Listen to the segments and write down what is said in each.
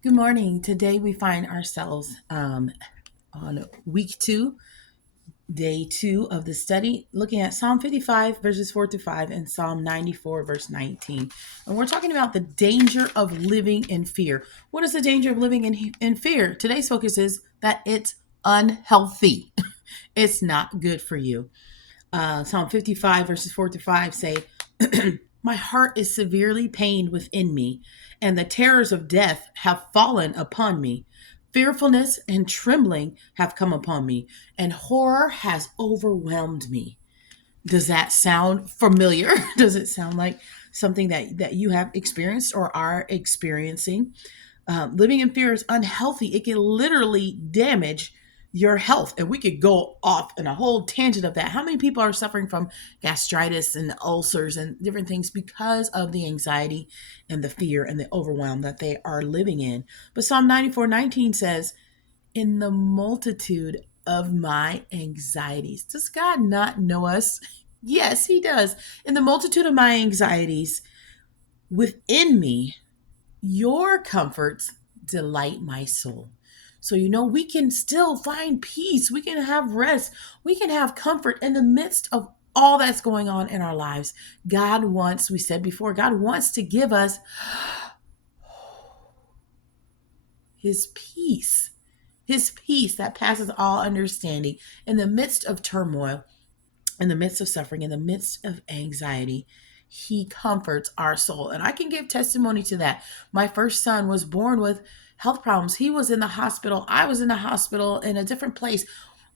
Good morning. Today we find ourselves on week 2, day 2 of the study, looking at Psalm 55, verses 4 to 5, and Psalm 94, verse 19. And we're talking about the danger of living in fear. What is the danger of living in fear? Today's focus is that it's unhealthy, it's not good for you. Psalm 55, verses 4 to 5 say, My heart is severely pained within me, and the terrors of death have fallen upon me. Fearfulness and trembling have come upon me, and horror has overwhelmed me. Does that sound familiar? Does it sound like something that you have experienced or are experiencing? Living in fear is unhealthy. It can literally damage your health. And we could go off in a whole tangent of that. How many people are suffering from gastritis and ulcers and different things because of the anxiety and the fear and the overwhelm that they are living in? But Psalm 94:19 says, In the multitude of my anxieties. Does God not know us? Yes, He does. In the multitude of my anxieties within me, your comforts delight my soul. So, we can still find peace. We can have rest. We can have comfort in the midst of all that's going on in our lives. God wants, we said before, God wants to give us His peace. His peace that passes all understanding in the midst of turmoil, in the midst of suffering, in the midst of anxiety. He comforts our soul. And I can give testimony to that. My first son was born with health problems. He was in the hospital. I was in the hospital in a different place.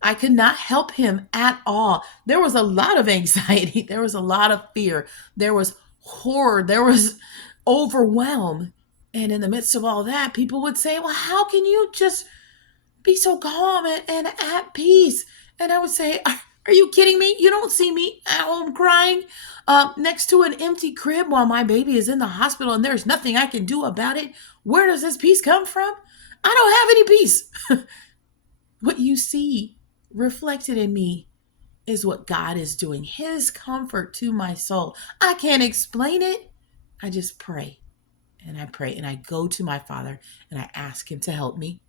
I could not help him at all. There was a lot of anxiety. There was a lot of fear. There was horror. There was overwhelm. And in the midst of all that, people would say, well, how can you just be so calm and at peace? And I would say, are you kidding me? You don't see me at home crying next to an empty crib while my baby is in the hospital and there's nothing I can do about it. Where does this peace come from? I don't have any peace. What you see reflected in me is what God is doing, His comfort to my soul. I can't explain it. I just pray and I pray and I go to my Father and I ask Him to help me.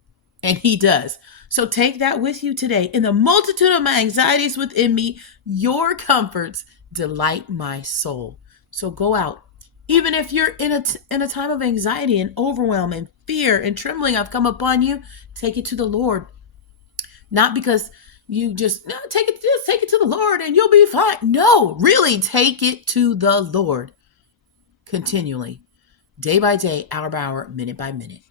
And He does. So take that with you today. In the multitude of my anxieties within me, your comforts delight my soul. So go out. Even if you're in a time of anxiety and overwhelm and fear and trembling have come upon you, take it to the Lord. Not because you just take it to the Lord and you'll be fine. No, really take it to the Lord continually, day by day, hour by hour, minute by minute.